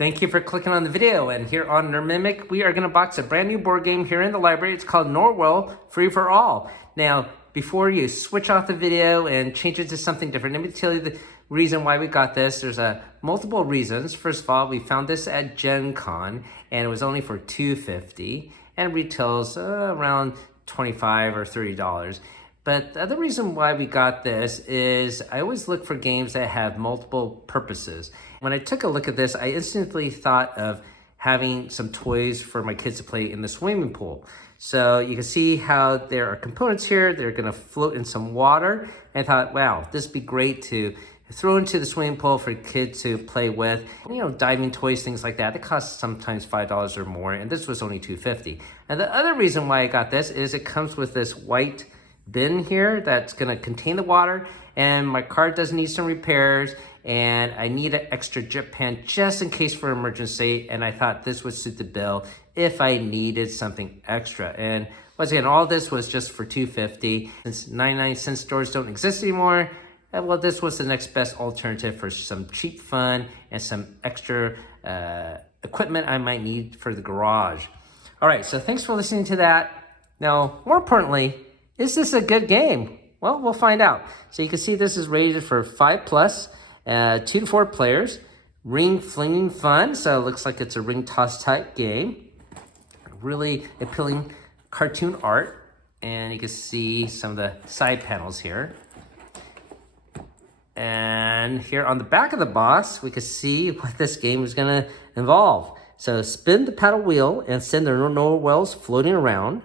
Thank you for clicking on the video, and here on Mimic, we are going to box a brand new board game here in the library. It's called Narwhal, free for all. Now, before you switch off the video and change it to something different, let me tell you the reason why we got this. There's multiple reasons. First of all, we found this at Gen Con, and it was only for $2.50, and retails around $25 or $30. But the other reason why we got this is I always look for games that have multiple purposes. When I took a look at this, I instantly thought of having some toys for my kids to play in the swimming pool. So you can see how there are components here. They're gonna float in some water. And I thought, wow, this would be great to throw into the swimming pool for kids to play with. You know, diving toys, things like that. They cost sometimes $5 or more, and this was only $2.50. And the other reason why I got this is it comes with this white bin here that's gonna contain the water, and my car does need some repairs, and I need an extra drip pan just in case for emergency, and I thought this would suit the bill if I needed something extra. And once again, all this was just for $2.50. Since 99-cent stores don't exist anymore, well, this was the next best alternative for some cheap fun and some extra equipment I might need for the garage. All right, so thanks for listening to that. Now, more importantly, is this a good game? Well, we'll find out. So you can see this is rated for 5+, 2 to 4 players. Ring flinging fun, so it looks like it's a ring toss type game. Really appealing cartoon art, and you can see some of the side panels here. And here on the back of the box, we can see what this game is gonna involve. So spin the paddle wheel and send the narwhals floating around.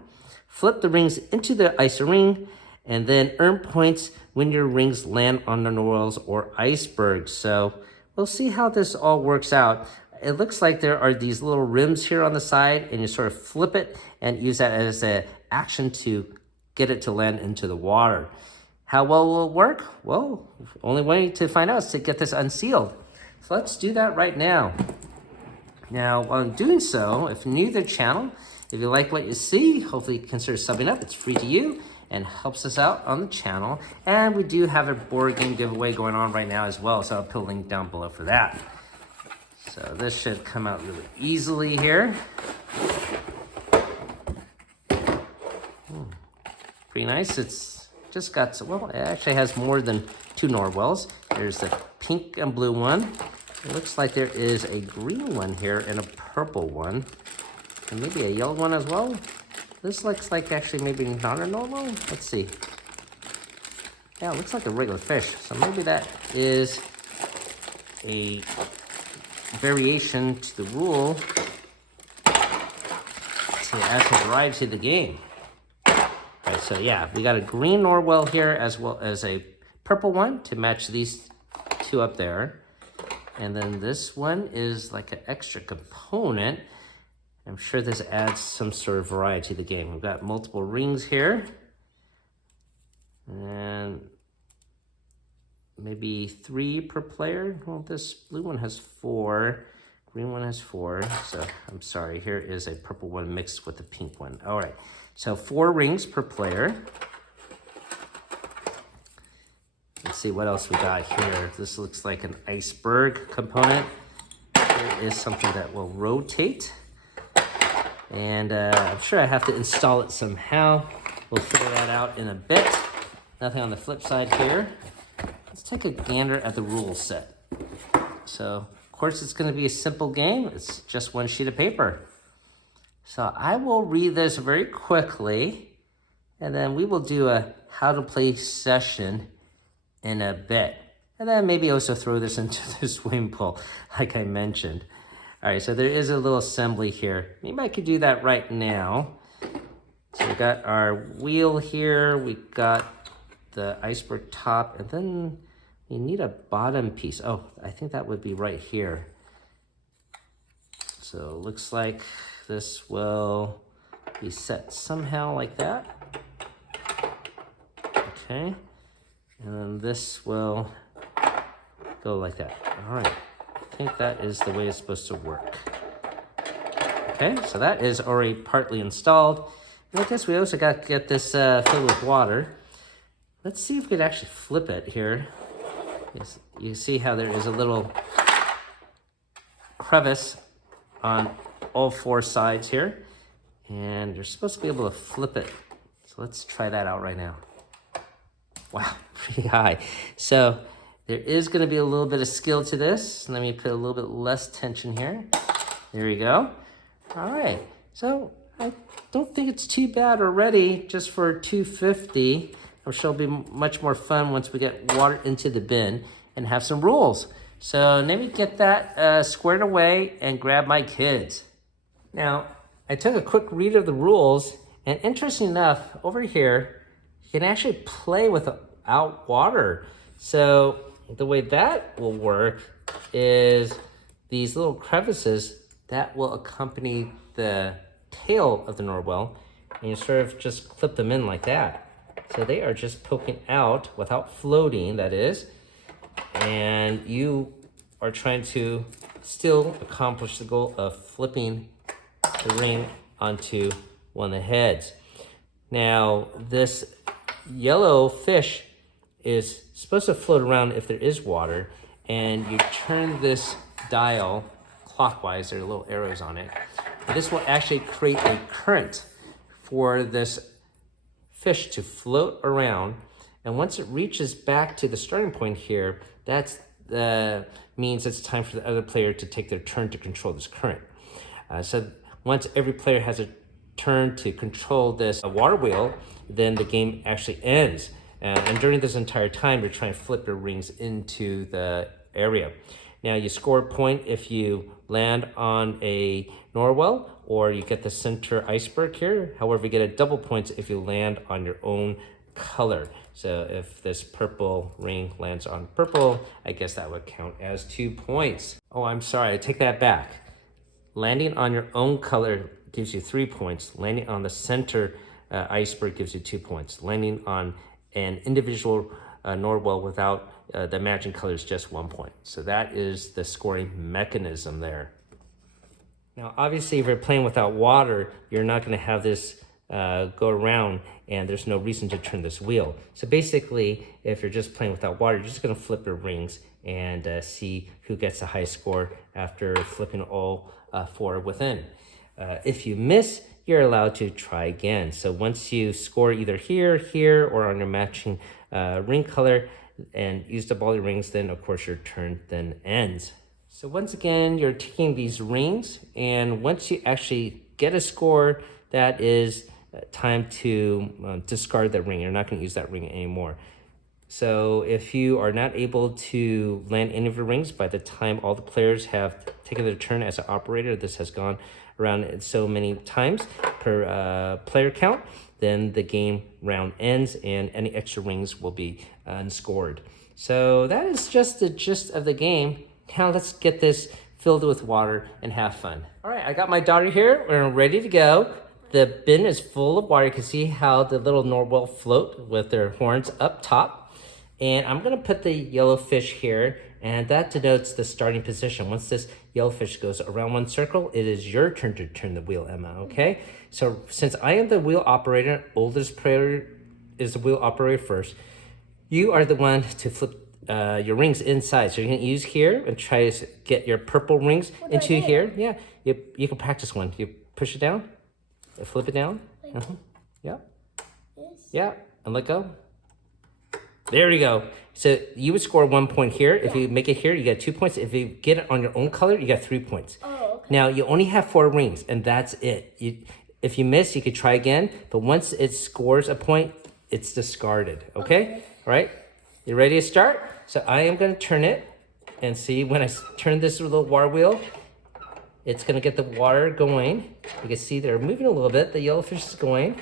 Flip the rings into the ice ring, and then earn points when your rings land on the narwhals or icebergs. So we'll see how this all works out. It looks like there are these little rims here on the side, and you sort of flip it and use that as an action to get it to land into the water. How well will it work? Well, only way to find out is to get this unsealed. So let's do that right now. Now, while I'm doing so, if you're new to the channel, if you like what you see, hopefully consider subbing up. It's free to you and helps us out on the channel. And we do have a board game giveaway going on right now as well, so I'll put a link down below for that. So this should come out really easily here. Pretty nice. It's just got, well, it actually has more than 2 narwhals. There's the pink and blue one. It looks like there is a green one here and a purple one. And maybe a yellow one as well. This looks like actually maybe not a normal. Let's see. Yeah, it looks like a regular fish. So maybe that is a variation to the rule to add some variety to the game. All right, so yeah, we got a green narwhal here as well as a purple one to match these 2 up there. And then this one is like an extra component. I'm sure this adds some sort of variety to the game. We've got multiple rings here. And maybe 3 per player. Well, this blue one has 4. Green one has 4. So I'm sorry, here is a purple one mixed with the pink one. All right, so 4 rings per player. Let's see what else we got here. This looks like an iceberg component. Here is something that will rotate. And I'm sure I have to install it somehow. We'll figure that out in a bit. Nothing on the flip side here. Let's take a gander at the rule set. So, of course, it's going to be a simple game. It's just 1 sheet of paper. So I will read this very quickly, and then we will do a how to play session in a bit. And then maybe also throw this into the swimming pool, like I mentioned. All right, so there is a little assembly here. Maybe I could do that right now. So we got our wheel here. We got the iceberg top, and then we need a bottom piece. Oh, I think that would be right here. So it looks like this will be set somehow like that. Okay, and then this will go like that. All right. I think that is the way it's supposed to work. Okay, so that is already partly installed. And I guess we also got to get this filled with water. Let's see if we could actually flip it here. You see how there is a little crevice on all 4 sides here. And you're supposed to be able to flip it. So let's try that out right now. Wow, pretty high. So there is going to be a little bit of skill to this. Let me put a little bit less tension here. There we go. All right. So I don't think it's too bad already just for 250. I'm sure it'll be much more fun once we get water into the bin and have some rules. So let me get that squared away and grab my kids. Now, I took a quick read of the rules, and interesting enough, over here, you can actually play without water. So the way that will work is these little crevices that will accompany the tail of the narwhal, and you sort of just clip them in like that. So they are just poking out without floating, that is, and you are trying to still accomplish the goal of flipping the ring onto one of the heads. Now, this yellow fish is supposed to float around if there is water, and you turn this dial clockwise. There are little arrows on it. This will actually create a current for this fish to float around, and once it reaches back to the starting point here, that's means it's time for the other player to take their turn to control this current. So once every player has a turn to control this water wheel, then the game actually ends. And during this entire time, you're trying to flip your rings into the area. Now, you score a point if you land on a narwhal, or you get the center iceberg here. However, you get a double points if you land on your own color. So if this purple ring lands on purple, I guess that would count as 2 points. Oh, I'm sorry, I take that back. Landing on your own color gives you 3 points. Landing on the center iceberg gives you 2 points. Landing on an individual narwhal without the matching color is just 1 point. So that is the scoring mechanism there. Now, obviously, if you're playing without water, you're not going to have this go around, and there's no reason to turn this wheel. So basically, if you're just playing without water, you're just going to flip your rings and see who gets the high score after flipping all 4 within. If you miss, you're allowed to try again. So once you score either here, here, or on your matching ring color and used up all your rings, then of course your turn then ends. So once again, you're taking these rings, and once you actually get a score, that is time to discard that ring. You're not going to use that ring anymore. So if you are not able to land any of your rings by the time all the players have taken their turn as an operator, this has gone around so many times per player count, then the game round ends and any extra rings will be unscored. So that is just the gist of the game. Now let's get this filled with water and have fun. All right, I got my daughter here. We're ready to go. The bin is full of water. You can see how the little narwhal float with their horns up top. And I'm gonna put the yellow fish here, and that denotes the starting position. Once this yellow fish goes around one circle, it is your turn to turn the wheel, Emma, okay? So since I am the wheel operator, oldest player is the wheel operator first, you are the one to flip your rings inside. So you're gonna use here and try to get your purple rings into here. Yeah, you can practice one. You push it down, flip it down. Yeah. Yeah, and let go. There you go. So you would score 1 point here. If you make it here, you get 2 points. If you get it on your own color, you get 3 points. Oh, okay. Now, you only have 4 rings, and that's it. If you miss, you could try again. But once it scores a point, it's discarded. Okay? All right? You ready to start? So I am going to turn it. And see, when I turn this little water wheel, it's going to get the water going. You can see they're moving a little bit. The yellowfish is going.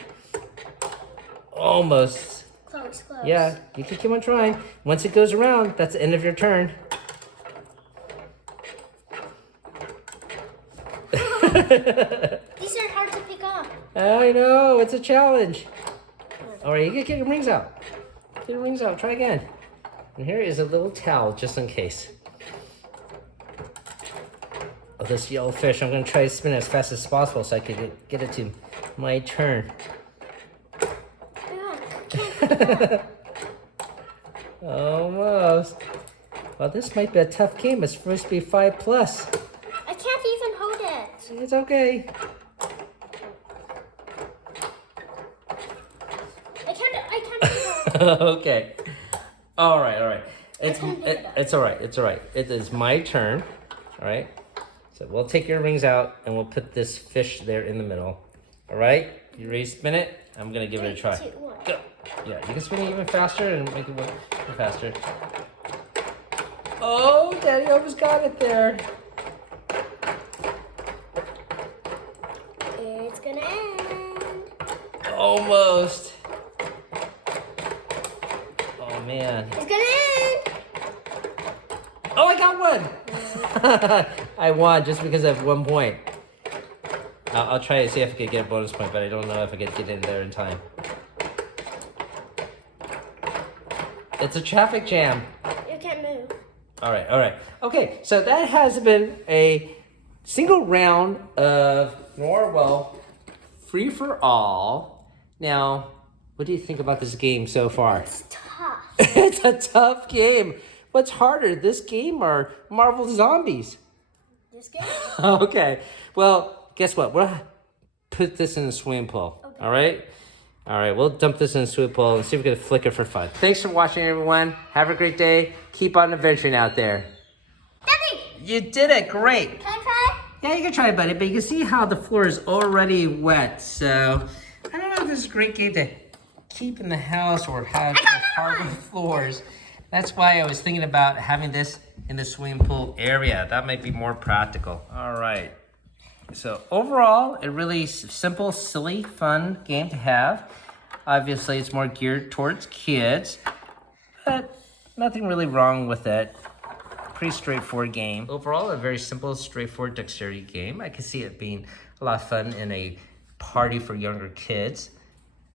Almost. Close. Yeah, you can keep on trying. Once it goes around, that's the end of your turn. These are hard to pick up. I know, it's a challenge. All right, you can get your rings out. Get your rings out, try again. And here is a little towel, just in case. Oh, this yellow fish, I'm gonna try to spin it as fast as possible so I can get it to my turn. Almost. Well, this might be a tough game. It's supposed to be 5+. I can't even hold it. It's okay. I can't Okay. All right. It's all right. It is my turn. All right. So we'll take your rings out and we'll put this fish there in the middle. All right. You ready to spin it? I'm gonna give it a try. 3, 2, 1. Go. Yeah, you can spin it even faster and make it work even faster. Oh, Daddy almost got it there. It's gonna end. Almost. Oh man. It's gonna end. Oh, I got one. I won just because I have 1 point. I'll try to see if I can get a bonus point, but I don't know if I can get in there in time. It's a traffic jam. You can't move. All right. Okay, so that has been a single round of Narwhal Free for All. Now, what do you think about this game so far? It's tough. It's a tough game. What's harder, this game or Marvel Zombies? This game? Okay, well, guess what? We'll put this in the swimming pool. Okay. All right, we'll dump this in the swimming pool and see if we can flick it for fun. Thanks for watching, everyone. Have a great day. Keep on adventuring out there. Daddy! You did it. Great. Can I try? Yeah, you can try it, buddy, but you can see how the floor is already wet. So, I don't know if this is a great game to keep in the house or have hardwood floors. That's why I was thinking about having this in the swimming pool area. That might be more practical. All right. So overall, a really simple, silly, fun game to have. Obviously, it's more geared towards kids, but nothing really wrong with it. Pretty straightforward game. Overall, a very simple, straightforward dexterity game. I can see it being a lot of fun in a party for younger kids.